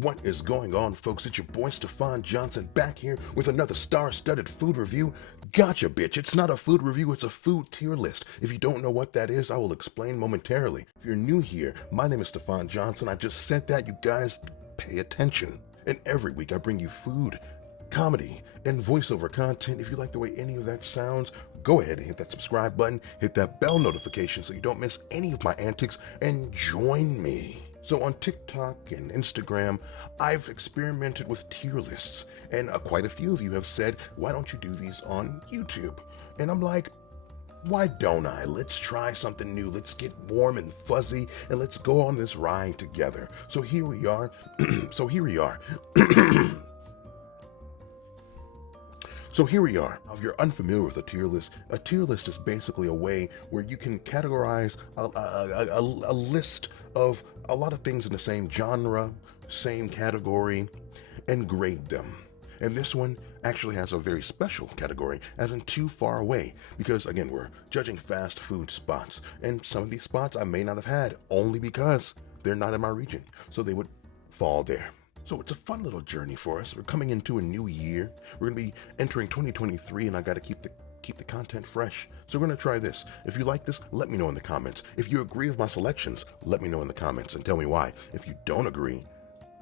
What is going on, folks? It's your boy Stefan Johnson back here with another star-studded food review. Gotcha, bitch. It's not a food review, it's a food tier list. If you don't know what that is, I will explain momentarily. If you're new here, my name is Stefan Johnson. I just said that. You guys pay attention. And every week I bring you food, comedy, and voiceover content. If you like the way any of that sounds, go ahead and hit that subscribe button, hit that bell notification so you don't miss any of my antics, and join me. So on TikTok and Instagram, I've experimented with tier lists, and quite a few of you have said, why don't you do these on YouTube? And I'm like, why don't I? Let's try something new. Let's get warm and fuzzy, and let's go on this ride together. So here we are. So here we are. If you're unfamiliar with a tier list is basically a way where you can categorize a list of a lot of things in the same genre, same category, and grade them. And this one actually has a very special category, as in too far away, because again, we're judging fast food spots, and some of these spots I may not have had only because they're not in my region, so they would fall there. So it's a fun little journey for us. We're coming into a new year. We're going to be entering 2023, and I got to keep the content fresh. So we're going to try this. If you like this, let me know in the comments. If you agree with my selections, let me know in the comments and tell me why. If you don't agree,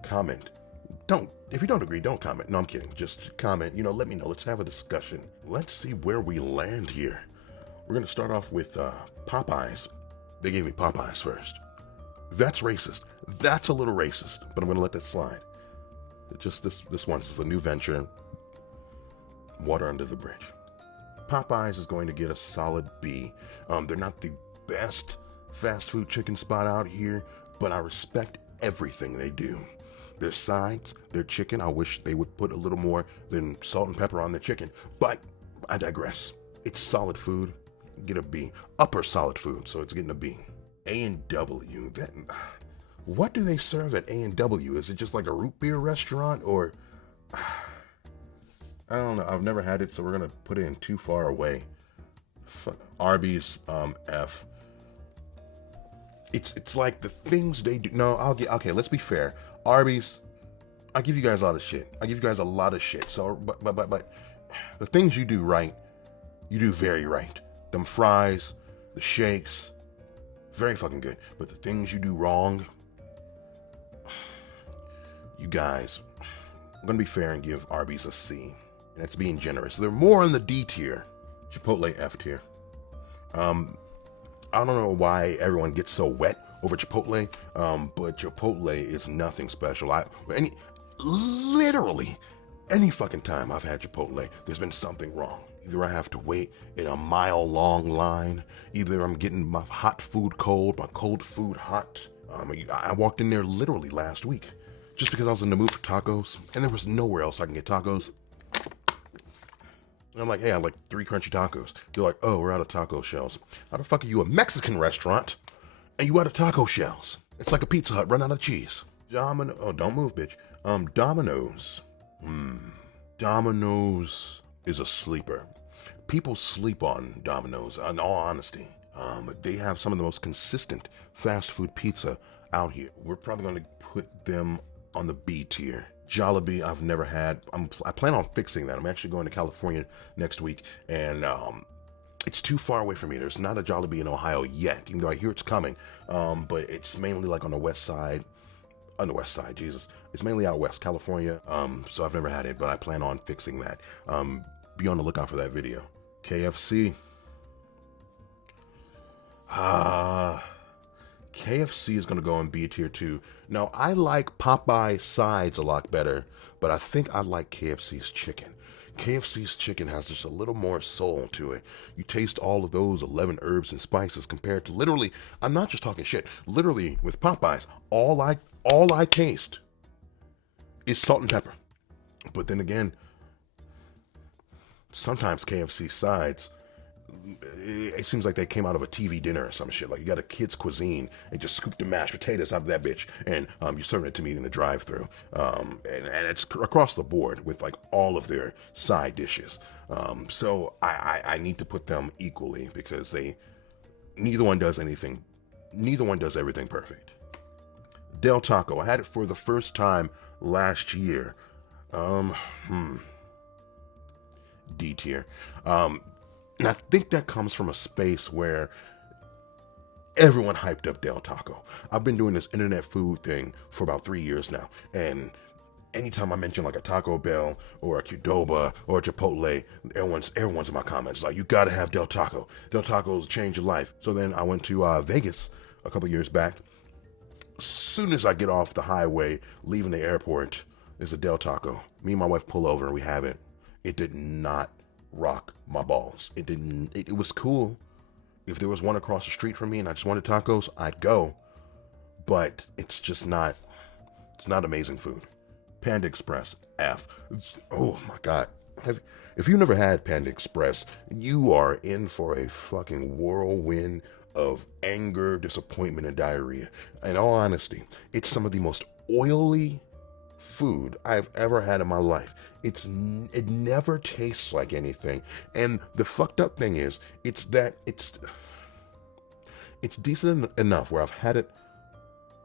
comment. If you don't agree, don't comment. No, I'm kidding. Just comment. Let me know. Let's have a discussion. Let's see where we land here. We're going to start off with Popeyes. They gave me Popeyes first. That's racist. That's a little racist, but I'm going to let that slide. Just this once is a new venture. Water under the bridge. Popeyes is going to get a solid B. They're not the best fast food chicken spot out here, but I respect everything they do. Their sides, their chicken, I wish they would put a little more than salt and pepper on their chicken, but I digress. It's solid food. Get a B. Upper solid food, so it's getting a B. A&W. What do they serve at A&W? Is it just like a root beer restaurant, or I don't know. I've never had it, so we're gonna put it in too far away. Arby's, F. It's like the things they do. No, okay. Let's be fair. Arby's, I give you guys a lot of shit. So, but the things you do right, you do very right. Them fries, the shakes, very fucking good. But the things you do wrong, you guys, I'm gonna be fair and give Arby's a C. That's being generous. They're more in the D tier. Chipotle F tier. I don't know why everyone gets so wet over Chipotle, but Chipotle is nothing special. Literally any fucking time I've had Chipotle, there's been something wrong. Either I have to wait in a mile-long line, either I'm getting my hot food cold, my cold food hot. I walked in there literally last week just because I was in the mood for tacos, and there was nowhere else I can get tacos. And I'm like, hey, I'd like 3 crunchy tacos. They're like, oh, we're out of taco shells. How the fuck are you a Mexican restaurant and you out of taco shells? It's like a Pizza Hut run out of cheese. Oh, don't move, bitch. Domino's. Domino's is a sleeper. People sleep on Domino's, in all honesty. They have some of the most consistent fast food pizza out here. We're probably going to put them on the B tier. Jollibee, I've never had. I plan on fixing that. I'm actually going to California next week, and it's too far away from me. There's not a Jollibee in Ohio yet, even though I hear it's coming. But it's mainly like on the west side. On the west side, Jesus. It's mainly out west, California. So I've never had it, but I plan on fixing that. Be on the lookout for that video. KFC. KFC is going to go in B tier too. Now, I like Popeye's sides a lot better, but I think I like KFC's chicken. KFC's chicken has just a little more soul to it. You taste all of those 11 herbs and spices compared to literally, I'm not just talking shit, literally with Popeyes, all I taste is salt and pepper. But then again, sometimes KFC sides, it seems like they came out of a TV dinner or some shit. Like you got a kid's cuisine and just scoop the mashed potatoes out of that bitch, and you're serving it to me in the drive-thru. And it's across the board with like all of their side dishes. So I need to put them equally because neither one does everything perfect. Del Taco. I had it for the first time last year. D tier. And I think that comes from a space where everyone hyped up Del Taco. I've been doing this internet food thing for about 3 years now, and anytime I mention like a Taco Bell or a Qdoba or a Chipotle, everyone's in my comments like, you gotta have Del Taco. Del Taco's change your life. So then I went to Vegas a couple years back. As soon as I get off the highway, leaving the airport, there's a Del Taco. Me and my wife pull over and we have it. It did not rock my balls. It didn't. It was cool. If there was one across the street from me and I just wanted tacos, I'd go. But it's just not. It's not amazing food. Panda Express, F. Oh my God. If you've never had Panda Express, you are in for a fucking whirlwind of anger, disappointment, and diarrhea. In all honesty, it's some of the most oily food I've ever had in my life. It never tastes like anything. And the fucked up thing is, it's decent enough where I've had it.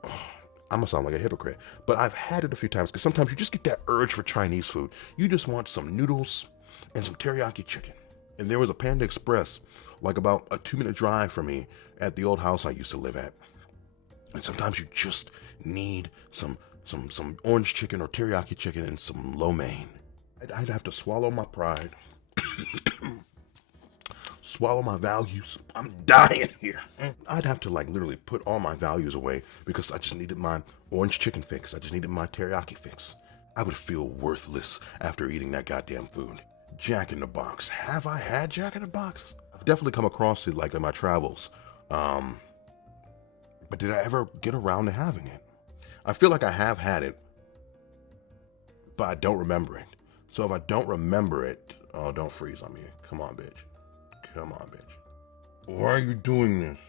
I'm gonna sound like a hypocrite, but I've had it a few times because sometimes you just get that urge for Chinese food. You just want some noodles and some teriyaki chicken. And there was a Panda Express, like about a 2-minute drive from me at the old house I used to live at. And sometimes you just need some orange chicken or teriyaki chicken and some lo mein. I'd have to swallow my pride, swallow my values. I'm dying here. I'd have to like literally put all my values away because I just needed my orange chicken fix. I just needed my teriyaki fix. I would feel worthless after eating that goddamn food. Jack in the Box. Have I had Jack in the Box? I've definitely come across it like in my travels. But did I ever get around to having it? I feel like I have had it, but I don't remember it. So if I don't remember it, oh, don't freeze on me. Come on, bitch. Come on, bitch. Why are you doing this?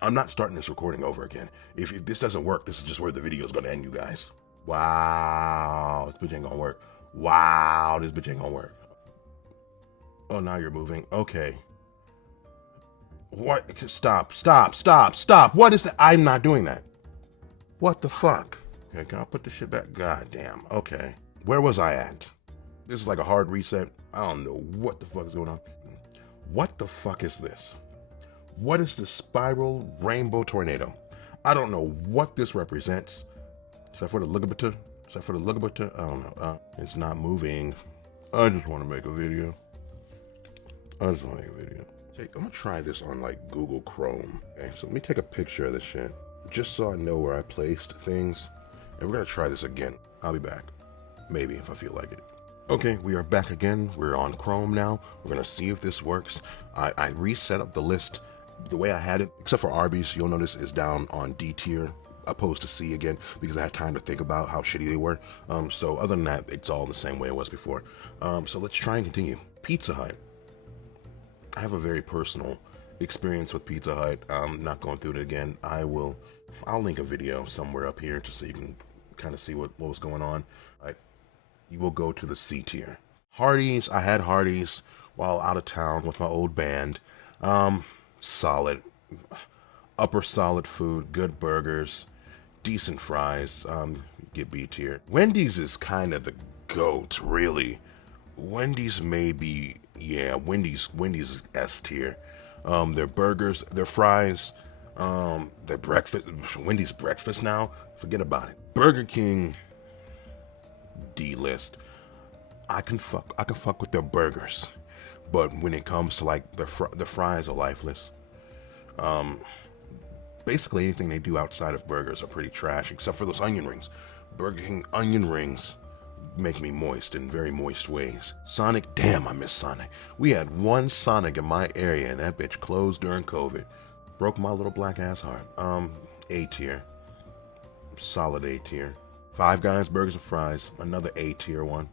I'm not starting this recording over again. If this doesn't work, this is just where the video is going to end, you guys. Wow, this bitch ain't going to work. Wow, this bitch ain't going to work. Oh, now you're moving. Okay. What? Stop. What is that? I'm not doing that. What the fuck? Okay, can I put this shit back? God damn. Okay. Where was I at? This is like a hard reset. I don't know what the fuck is going on. What the fuck is this? What is the spiral rainbow tornado? I don't know what this represents. Is that for the ligabata? Is that for the ligabata? I don't know. It's not moving. I just want to make a video. I'm gonna try this on like Google Chrome. Okay, so let me take a picture of this shit just so I know where I placed things. And we're gonna try this again. I'll be back. Maybe if I feel like it. Okay, we are back again. We're on Chrome now. We're gonna see if this works. I reset up the list the way I had it, except for Arby's. You'll notice is down on D tier opposed to C again because I had time to think about how shitty they were. So other than that, it's all the same way it was before. So let's try and continue. Pizza Hut. I have a very personal experience with Pizza Hut. I'm not going through it again. I'll link a video somewhere up here just so you can kind of see what was going on. You will go to the C tier. Hardee's. I had Hardee's while out of town with my old band. Solid. Upper solid food. Good burgers. Decent fries. Get B tier. Wendy's is kind of the GOAT, really. Wendy's may be, yeah, Wendy's is S tier. Their burgers, their fries, their breakfast, Wendy's breakfast now, forget about it. Burger King, D list. I can fuck with their burgers, but when it comes to like the fries are lifeless. Basically anything they do outside of burgers are pretty trash, except for those onion rings. Burger King onion rings make me moist in very moist ways. Sonic, damn, I miss Sonic. We had one Sonic in my area and that bitch closed during COVID. Broke my little black ass heart. A tier. Solid A tier. Five Guys burgers and fries, another A tier one.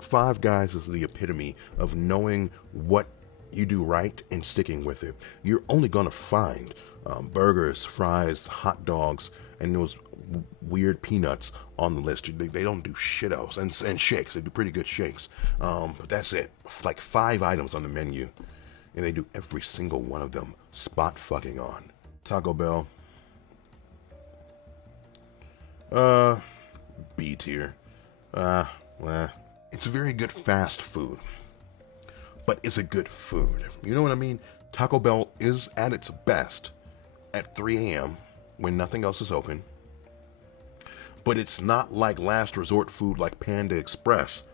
Five Guys is the epitome of knowing what you do right and sticking with it. You're only gonna find burgers, fries, hot dogs, and those weird peanuts on the list. They don't do shit else. And shakes. They do pretty good shakes. But that's it. Like 5 items on the menu. And they do every single one of them spot fucking on. Taco Bell. Uh, B tier. Well, it's very good fast food. But is it good food? You know what I mean? Taco Bell is at its best at 3 a.m. when nothing else is open. But it's not like last resort food like Panda Express.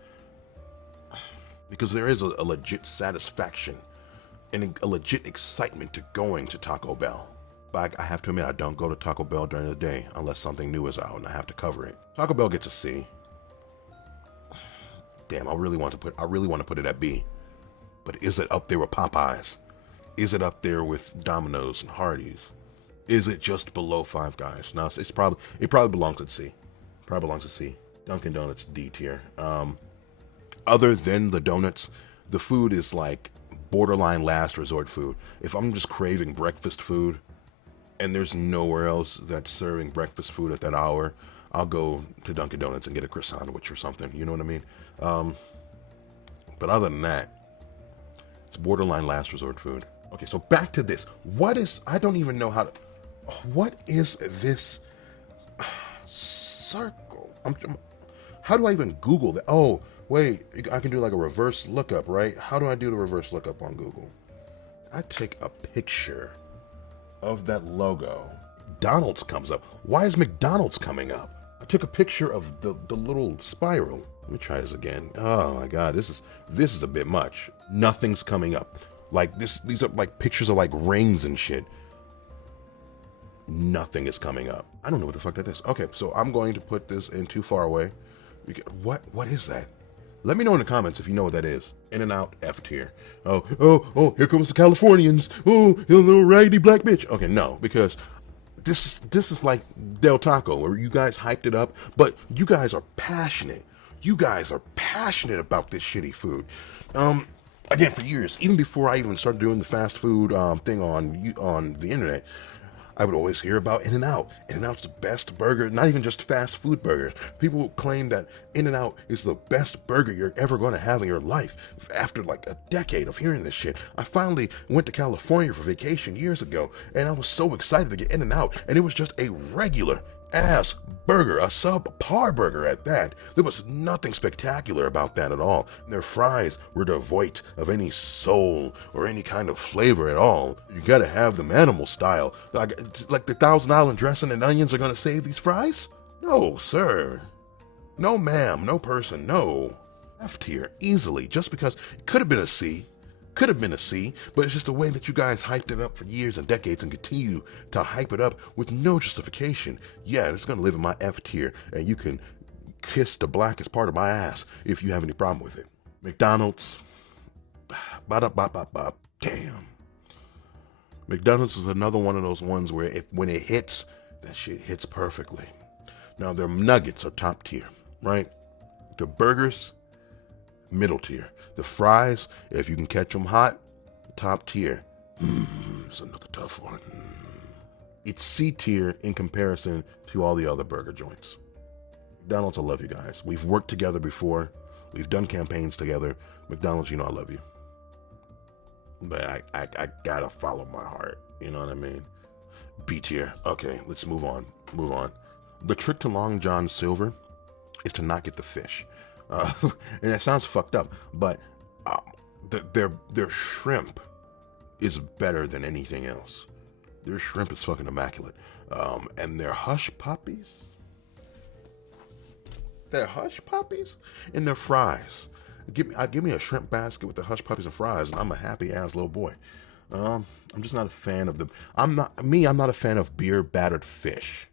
Because there is a legit satisfaction and a legit excitement to going to Taco Bell. But I have to admit, I don't go to Taco Bell during the day unless something new is out and I have to cover it. Taco Bell gets a C. Damn, I really want to put it at B. But is it up there with Popeyes? Is it up there with Domino's and Hardee's? Is it just below Five Guys? No, it probably belongs at C. Probably belongs at C. Dunkin' Donuts D tier. Other than the donuts, the food is like borderline last resort food. If I'm just craving breakfast food and there's nowhere else that's serving breakfast food at that hour, I'll go to Dunkin' Donuts and get a croissant sandwich or something. You know what I mean? But other than that, it's borderline last resort food. Okay, so back to this. I don't even know what is this circle? How do I even Google that? Oh, wait, I can do like a reverse lookup, right? How do I do the reverse lookup on Google? I take a picture of that logo. McDonald's comes up. Why is McDonald's coming up? I took a picture of the little spiral. Let me try this again. Oh my God, this is a bit much. Nothing's coming up. Like these are like pictures of like rings and shit. Nothing is coming up. I don't know what the fuck that is. Okay, so I'm going to put this in too far away. What is that? Let me know in the comments if you know what that is. In-N-Out F tier. Oh, here comes the Californians. Oh, you little raggedy black bitch. Okay, no, because this is like Del Taco, where you guys hyped it up, but you guys are passionate. You guys are passionate about this shitty food. Again, for years, even before I even started doing the fast food thing on the internet, I would always hear about In-N-Out. In-N-Out's the best burger, not even just fast food burgers. People claim that In-N-Out is the best burger you're ever going to have in your life. After like a decade of hearing this shit, I finally went to California for vacation years ago, and I was so excited to get In-N-Out, and it was just a regular ass burger, a subpar burger at that. There was nothing spectacular about that at all. Their fries were devoid of any soul or any kind of flavor at all. You gotta have them animal style. Like the $1,000 dressing and onions are gonna save these fries? No, sir. No, ma'am. No person. No. F tier, easily, just because it could have been a C. Could have been a C, but it's just the way that you guys hyped it up for years and decades and continue to hype it up with no justification. Yeah, it's going to live in my F tier, and you can kiss the blackest part of my ass if you have any problem with it. McDonald's. Ba-da-ba-ba-ba. Damn. McDonald's is another one of those ones where when it hits, that shit hits perfectly. Now, their nuggets are top tier, right? The burgers, middle tier. The fries, if you can catch them hot, top tier. It's another tough one. It's C tier in comparison to all the other burger joints. McDonald's, I love you guys. We've worked together before. We've done campaigns together. McDonald's, you know I love you. But I gotta follow my heart. You know what I mean? B tier. Okay, let's move on. The trick to Long John Silver is to not get the fish. And that sounds fucked up, but their shrimp is better than anything else. Their shrimp is fucking immaculate. And their hush puppies and their fries. Give me a shrimp basket with the hush puppies and fries, and I'm a happy ass little boy. I'm just not a fan of I'm not a fan of beer battered fish.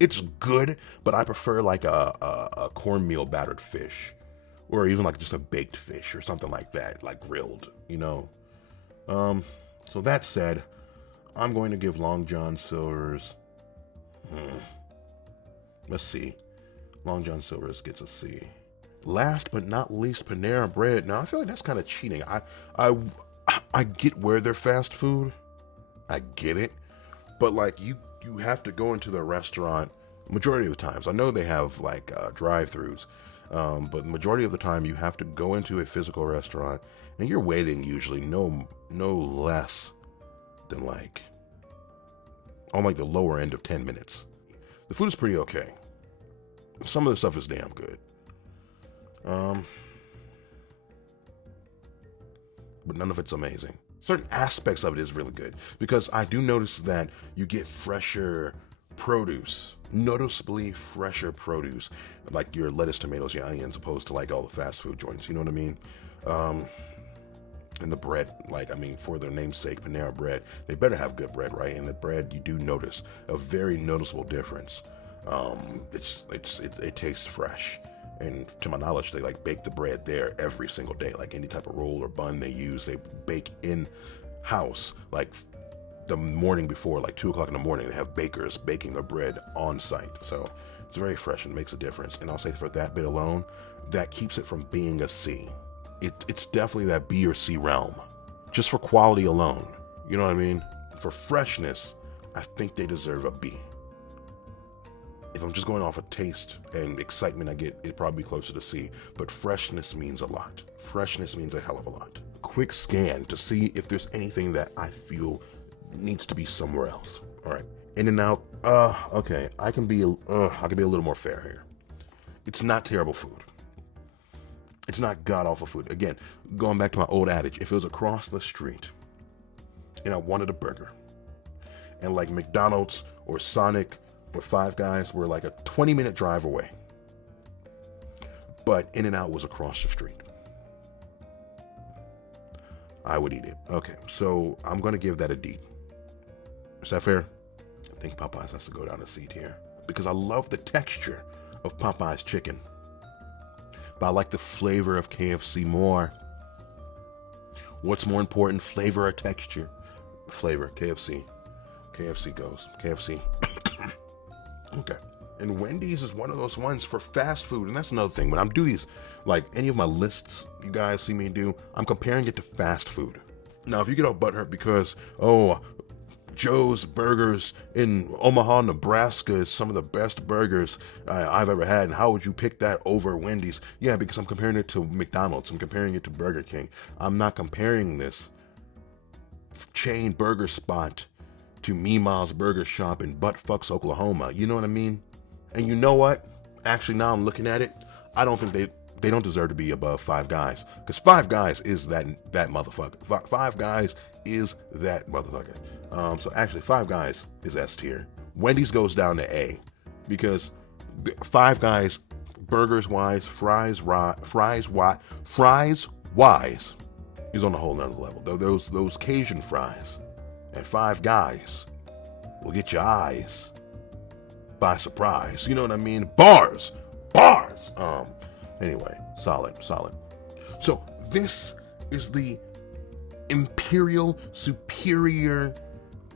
It's good, but I prefer like a cornmeal battered fish, or even like just a baked fish or something like that, like grilled, you know. So that said, I'm going to give Long John Silver's. Let's see. Long John Silver's gets a C. Last but not least, Panera Bread. Now I feel like that's kind of cheating. I get where they're fast food. I get it, but like you have to go into the restaurant majority of the times. I know they have like drive-throughs, but the majority of the time you have to go into a physical restaurant, and you're waiting usually no less than like on like the lower end of 10 minutes. The food is pretty okay. Some of the stuff is damn good. But none of it's amazing. Certain aspects of it is really good, because I do notice that you get fresher produce, noticeably fresher produce, like your lettuce, tomatoes, your onions, opposed to like all the fast food joints. You know what I mean? And the bread, like, I mean, for their namesake, Panera Bread, they better have good bread, right? And the bread, you do notice a very noticeable difference. It tastes fresh. And to my knowledge, they like bake the bread there every single day. Like any type of roll or bun they use, they bake in house. Like the morning before, like 2 o'clock in the morning, they have bakers baking their bread on site. So it's very fresh and makes a difference. And I'll say for that bit alone, that keeps it from being a C. It's definitely that B or C realm, just for quality alone. You know what I mean? For freshness, I think they deserve a B. If I'm just going off of taste and excitement I get, it'd probably be closer to C. But freshness means a lot. Freshness means a hell of a lot. Quick scan to see if there's anything that I feel needs to be somewhere else. All right, In-N-Out. Okay, I can be a little more fair here. It's not terrible food. It's not god-awful food. Again, going back to my old adage, if it was across the street and I wanted a burger, and like McDonald's or Sonic or Five Guys were like a 20-minute drive away, but In-N-Out was across the street, I would eat it. Okay, so I'm going to give that a D. Is that fair? I think Popeyes has to go down a C tier, because I love the texture of Popeyes chicken, but I like the flavor of KFC more. What's more important, flavor or texture? Flavor, KFC. KFC goes. KFC. Okay. And Wendy's is one of those ones for fast food. And that's another thing. When I'm doing these, like any of my lists you guys see me do, I'm comparing it to fast food. Now, if you get all butthurt because, Joe's Burgers in Omaha, Nebraska is some of the best burgers I've ever had, and how would you pick that over Wendy's? Yeah, because I'm comparing it to McDonald's. I'm comparing it to Burger King. I'm not comparing this chain burger spot to Meemaw's Burger Shop in Buttfucks, Oklahoma. You know what I mean? And you know what? Actually, now I'm looking at it, I don't think they don't deserve to be above Five Guys, because Five Guys is that motherfucker. Five Guys is that motherfucker. So actually, Five Guys is S tier. Wendy's goes down to A, because Five Guys, burgers wise, fries wise, is on a whole nother level. Those Cajun fries at Five Guys will get your eyes by surprise. You know what I mean? Bars. Anyway, solid. So this is the imperial, superior,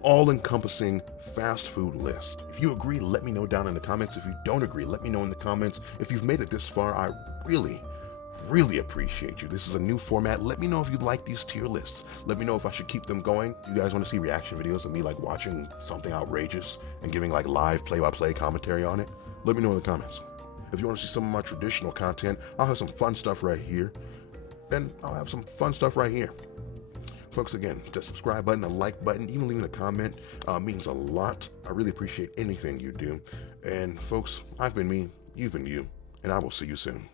all-encompassing fast food list. If you agree, let me know down in the comments. If you don't agree, let me know in the comments. If you've made it this far, I really appreciate you. This is a new format. Let me know if you like these tier lists. Let me know if I should keep them going. You guys want to see reaction videos of me like watching something outrageous and giving like live play-by-play commentary on it? Let me know in the comments. If you want to see some of my traditional content, I'll have some fun stuff right here, and I'll have some fun stuff right here. Folks, again, the subscribe button, the like button, even leaving a comment means a lot. I really appreciate anything you do. And folks, I've been me, you've been you, and I will see you soon.